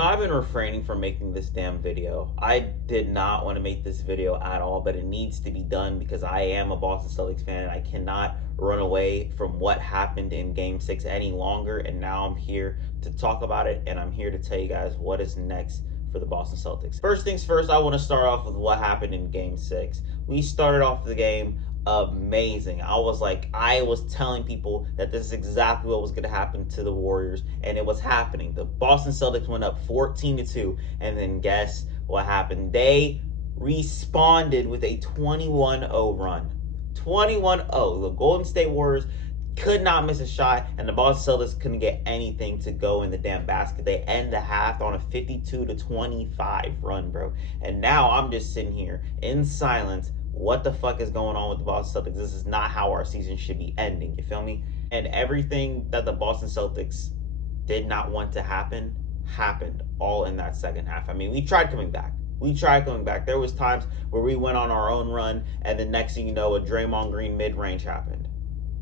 I've been refraining from making this damn video. I did not want to make this video at all, but it needs to be done because I am a Boston Celtics fan and I cannot run away from what happened in Game 6 any longer. And now I'm here to talk about it, and I'm here to tell you guys what is next for the Boston Celtics. First things first, I want to start off with what happened in Game 6. We started off the game amazing. I was telling people that this is exactly what was going to happen to the Warriors, and it was happening. The Boston Celtics went up 14-2, and then guess what happened? They responded with a 21-0 run. 21-0. The Golden State Warriors could not miss a shot, and the Boston Celtics couldn't get anything to go in the damn basket. They end the half on a 52-25 run, bro. And now I'm just sitting here in silence. What the fuck is going on with the Boston Celtics? This is not how our season should be ending. You feel me? And everything that the Boston Celtics did not want to happen happened all in that second half. I mean, we tried coming back. There was times where we went on our own run, and then next thing you know, a Draymond Green mid-range happened.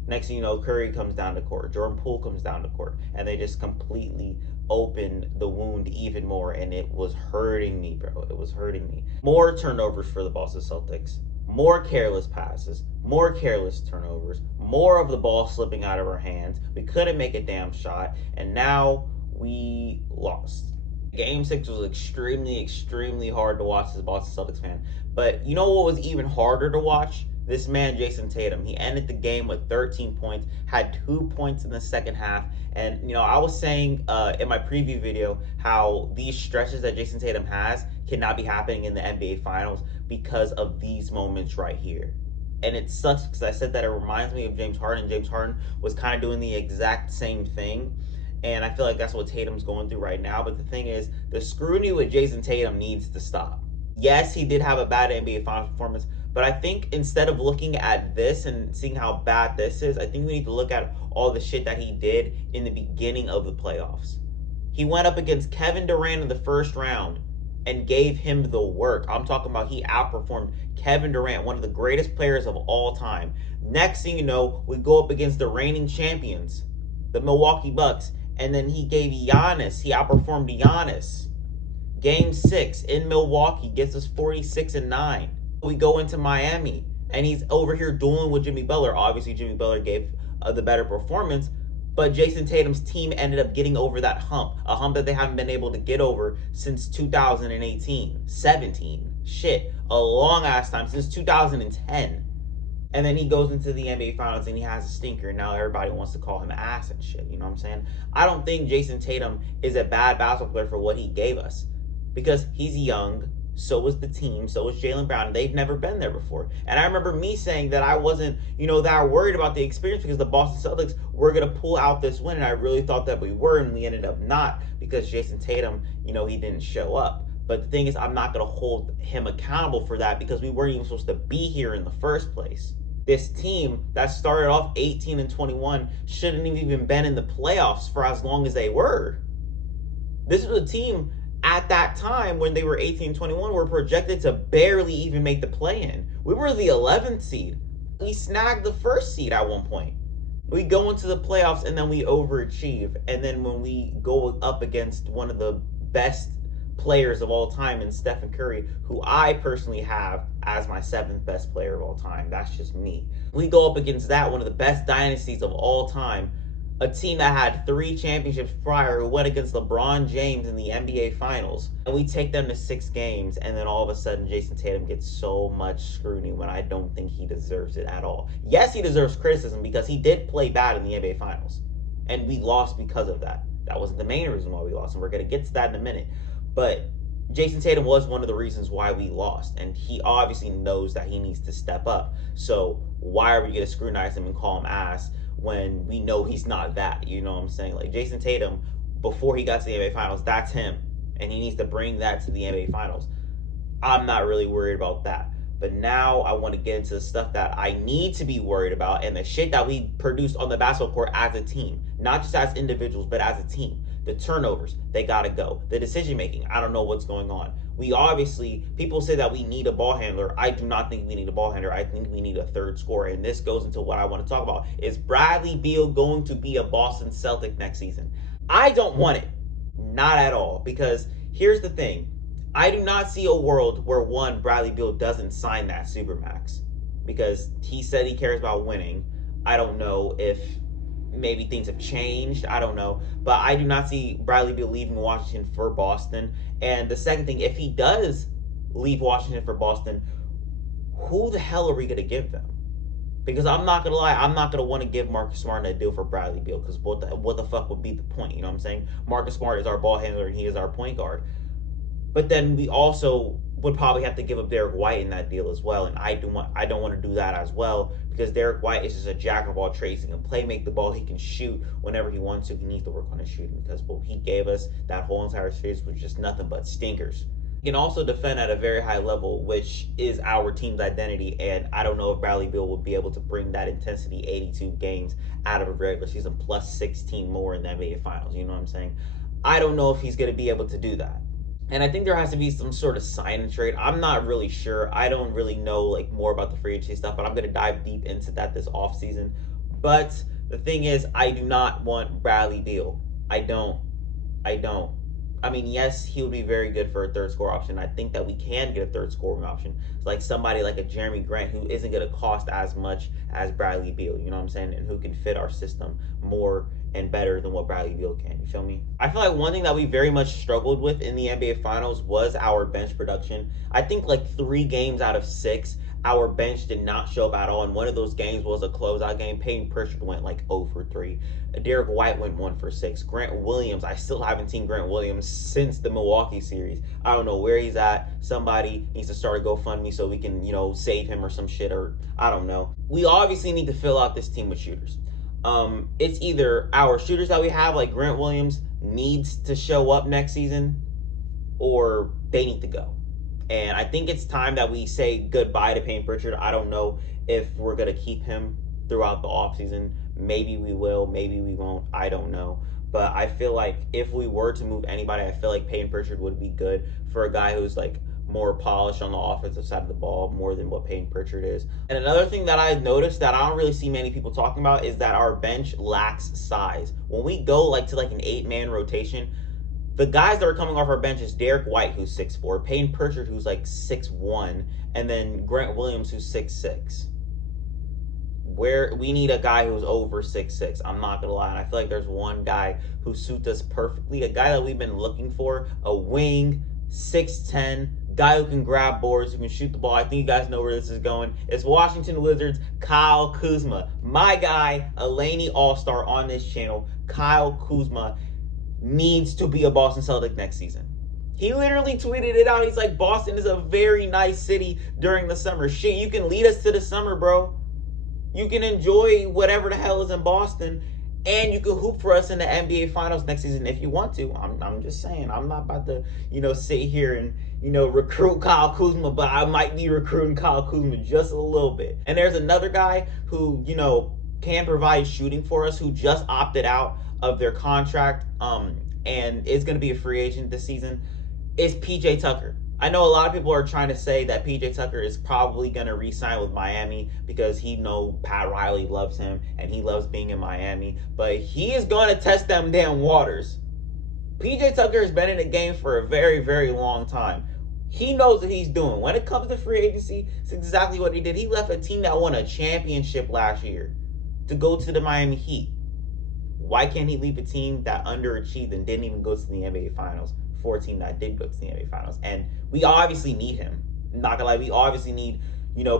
Next thing you know, Curry comes down to court. Jordan Poole comes down to court. And they just completely opened the wound even more. And it was hurting me, bro. It was hurting me. More turnovers for the Boston Celtics. More careless passes. More careless turnovers. More of the ball slipping out of our hands. We couldn't make a damn shot. And now we lost. Game 6 was extremely hard to watch as a Boston Celtics fan. But you know what was even harder to watch? This man, Jayson Tatum, he ended the game with 13 points, had 2 points in the second half. And, I was saying in my preview video how these stretches that Jayson Tatum has cannot be happening in the NBA Finals because of these moments right here. And it sucks because I said that it reminds me of James Harden. James Harden was kind of doing the exact same thing. And I feel like that's what Tatum's going through right now. But the thing is, the scrutiny with Jayson Tatum needs to stop. Yes, he did have a bad NBA Finals performance, but I think instead of looking at this and seeing how bad this is, I think we need to look at all the shit that he did in the beginning of the playoffs. He went up against Kevin Durant in the first round and gave him the work. I'm talking about he outperformed Kevin Durant, one of the greatest players of all time. Next thing you know, we go up against the reigning champions, the Milwaukee Bucks, and then he gave Giannis, he outperformed Giannis. Game 6 in Milwaukee gets us 46-9. We go into Miami, and he's over here dueling with Jimmy Butler. Obviously, Jimmy Butler gave the better performance, but Jayson Tatum's team ended up getting over that hump, a hump that they haven't been able to get over since 2018, 17. Shit, a long-ass time, since 2010. And then he goes into the NBA Finals and he has a stinker, and now everybody wants to call him ass and shit, you know what I'm saying? I don't think Jayson Tatum is a bad basketball player for what he gave us, because he's young. So was the team. So was Jaylen Brown. They've never been there before. And I remember me saying that I wasn't, that worried about the experience because the Boston Celtics were going to pull out this win. And I really thought that we were, and we ended up not because Jayson Tatum, he didn't show up. But the thing is, I'm not going to hold him accountable for that because we weren't even supposed to be here in the first place. This team that started off 18-21 shouldn't have even been in the playoffs for as long as they were. This was a team at that time when they were 18-21 were projected to barely even make the play-in. We were the 11th seed. We snagged the first seed at one point. We go into the playoffs and then we overachieve. And then when we go up against one of the best players of all time in Stephen Curry, who I personally have as my 7th best player of all time, that's just me. We go up against that, one of the best dynasties of all time, a team that had 3 championships prior, who went against LeBron James in the NBA Finals. And we take them to 6 games, and then all of a sudden, Jayson Tatum gets so much scrutiny when I don't think he deserves it at all. Yes, he deserves criticism because he did play bad in the NBA Finals. And we lost because of that. That wasn't the main reason why we lost, and we're going to get to that in a minute. But Jayson Tatum was one of the reasons why we lost, and he obviously knows that he needs to step up. So why are we going to scrutinize him and call him ass when we know he's not that? You know what I'm saying? Like, Jayson Tatum, before he got to the NBA Finals, that's him. And he needs to bring that to the NBA Finals. I'm not really worried about that. But now I want to get into the stuff that I need to be worried about and the shit that we produced on the basketball court as a team. Not just as individuals, but as a team. The turnovers, they got to go. The decision making, I don't know what's going on. We obviously, people say that we need a ball handler. I do not think we need a ball handler. I think we need a third scorer. And this goes into what I want to talk about. Is Bradley Beal going to be a Boston Celtic next season? I don't want it. Not at all. Because here's the thing. I do not see a world where, one, Bradley Beal doesn't sign that Supermax. Because he said he cares about winning. I don't know if maybe things have changed. I don't know. But I do not see Bradley Beal leaving Washington for Boston. And the second thing, if he does leave Washington for Boston, who the hell are we going to give them? Because I'm not going to lie, I'm not going to want to give Marcus Smart a deal for Bradley Beal, because what the fuck would be the point? You know what I'm saying? Marcus Smart is our ball handler and he is our point guard. But then we also would probably have to give up Derek White in that deal as well, and I don't want to do that as well, because Derek White is just a jack of all trades. He can play, make the ball, he can shoot whenever he wants to. He needs to work on his shooting, because what he gave us that whole entire series was just nothing but stinkers. He can also defend at a very high level, which is our team's identity, and I don't know if Bradley Beal will be able to bring that intensity 82 games out of a regular season plus 16 more in the NBA Finals. You know what I'm saying? I don't know if he's going to be able to do that. And I think there has to be some sort of sign and trade. I'm not really sure. I don't really know like more about the free agency stuff, but I'm going to dive deep into that this offseason. But the thing is, I do not want Bradley Beal. I don't. I mean, yes, he would be very good for a third scorer option. I think that we can get a third scoring option. It's like somebody like a Jeremy Grant who isn't going to cost as much as Bradley Beal, you know what I'm saying? And who can fit our system more and better than what Bradley Beal can. You feel me? I feel like one thing that we very much struggled with in the NBA Finals was our bench production. I think like 3 games out of 6, our bench did not show up at all. And one of those games was a closeout game. Peyton Pritchard went like 0 for 3. Derek White went 1 for 6. Grant Williams, I still haven't seen Grant Williams since the Milwaukee series. I don't know where he's at. Somebody needs to start a GoFundMe so we can, save him or some shit, or I don't know. We obviously need to fill out this team with shooters. It's either our shooters that we have, like Grant Williams, needs to show up next season, or they need to go. And I think it's time that we say goodbye to Payne Pritchard. I don't know if we're going to keep him throughout the offseason. Maybe we will, maybe we won't. I don't know. But I feel like if we were to move anybody, I feel like Payne Pritchard would be good for a guy who's like more polished on the offensive side of the ball, more than what Payne Pritchard is. And another thing that I noticed that I don't really see many people talking about is that our bench lacks size. When we go like to like an 8-man rotation, the guys that are coming off our bench is Derek White, who's 6'4", Payne Pritchard, who's like 6'1", and then Grant Williams, who's 6'6". Where we need a guy who's over 6'6". I'm not gonna lie, and I feel like there's one guy who suits us perfectly, a guy that we've been looking for, a wing, 6'10", guy who can grab boards, who can shoot the ball. I think you guys know where this is going. It's Washington Wizards, Kyle Kuzma. My guy, a Laney All-Star on this channel, Kyle Kuzma, needs to be a Boston Celtic next season. He literally tweeted it out. He's like, Boston is a very nice city during the summer. Shit, you can lead us to the summer, bro. You can enjoy whatever the hell is in Boston, and you can hoop for us in the NBA Finals next season if you want to. I'm just saying, I'm not about to, sit here and, recruit Kyle Kuzma, but I might be recruiting Kyle Kuzma just a little bit. And there's another guy who, can provide shooting for us, who just opted out of their contract and is going to be a free agent this season, is PJ Tucker. I know a lot of people are trying to say that PJ Tucker is probably going to re-sign with Miami because he knows Pat Riley loves him and he loves being in Miami, but he is going to test them damn waters. PJ Tucker has been in the game for a very, very long time. He knows what he's doing. When it comes to free agency, it's exactly what he did. He left a team that won a championship last year to go to the Miami Heat. Why can't he leave a team that underachieved and didn't even go to the NBA Finals for a team that did go to the NBA Finals? And we obviously need him. I'm not gonna lie, we obviously need,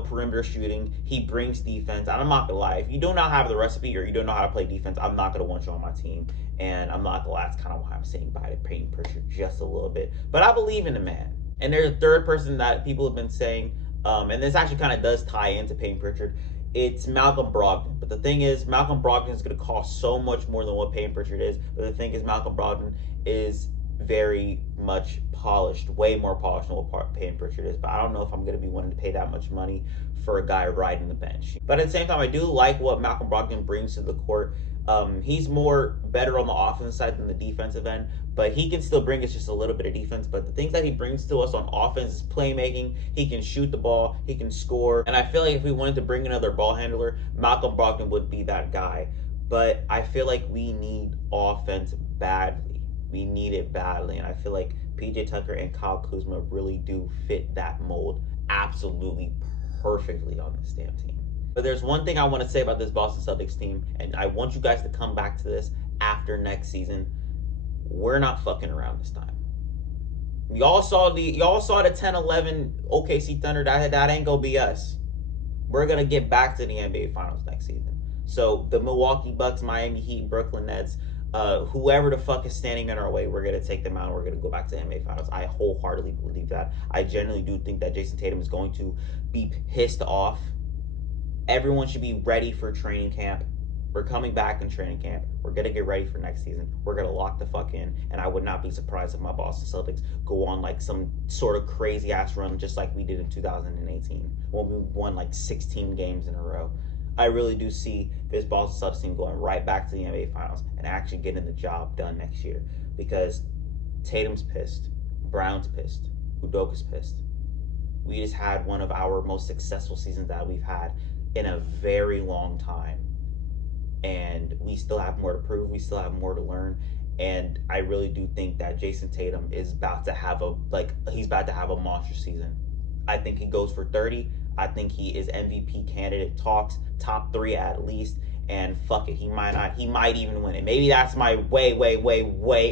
perimeter shooting. He brings defense. And I'm not gonna lie, if you do not have the recipe or you don't know how to play defense, I'm not gonna want you on my team. And I'm not gonna lie, that's kind of why I'm saying bye to Payne Pritchard just a little bit. But I believe in the man. And there's a third person that people have been saying, and this actually kind of does tie into Payne Pritchard. It's Malcolm Brogdon. But the thing is, Malcolm Brogdon is going to cost so much more than what Payne Pritchard is. But the thing is, Malcolm Brogdon is very much polished, way more polished than what Payne Pritchard is. But I don't know if I'm going to be willing to pay that much money for a guy riding the bench. But at the same time, I do like what Malcolm Brogdon brings to the court. He's more better on the offensive side than the defensive end, but he can still bring us just a little bit of defense. But the things that he brings to us on offense is playmaking. He can shoot the ball, he can score, and I feel like if we wanted to bring another ball handler, Malcolm Brogdon would be that guy. But I feel like we need offense badly. We need it badly, and I feel like PJ Tucker and Kyle Kuzma really do fit that mold absolutely perfectly on this damn team. But there's one thing I want to say about this Boston Celtics team, and I want you guys to come back to this after next season. We're not fucking around this time. Y'all saw the 10-11 OKC Thunder. That ain't gonna be us. We're gonna get back to the NBA Finals next season. So the Milwaukee Bucks, Miami Heat, Brooklyn Nets, whoever the fuck is standing in our way, we're gonna take them out and we're gonna go back to the NBA Finals. I wholeheartedly believe that. I genuinely do think that Jayson Tatum is going to be pissed off. Everyone should be ready for training camp. We're coming back in training camp. We're going to get ready for next season. We're going to lock the fuck in. And I would not be surprised if my Boston Celtics go on like some sort of crazy ass run just like we did in 2018 when we won like 16 games in a row. I really do see this Boston Celtics team going right back to the NBA Finals and actually getting the job done next year because Tatum's pissed. Brown's pissed. Udoka's pissed. We just had one of our most successful seasons that we've had in a very long time. And we still have more to prove. We still have more to learn. And I really do think that Jayson Tatum is about to have he's about to have a monster season. I think he goes for 30. I think he is MVP candidate talks, top 3 at least. And fuck it, he might not. He might even win it. Maybe that's my way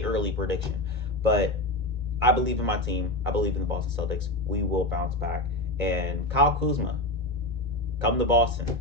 early prediction. But I believe in my team. I believe in the Boston Celtics. We will bounce back. And Kyle Kuzma, come to Boston.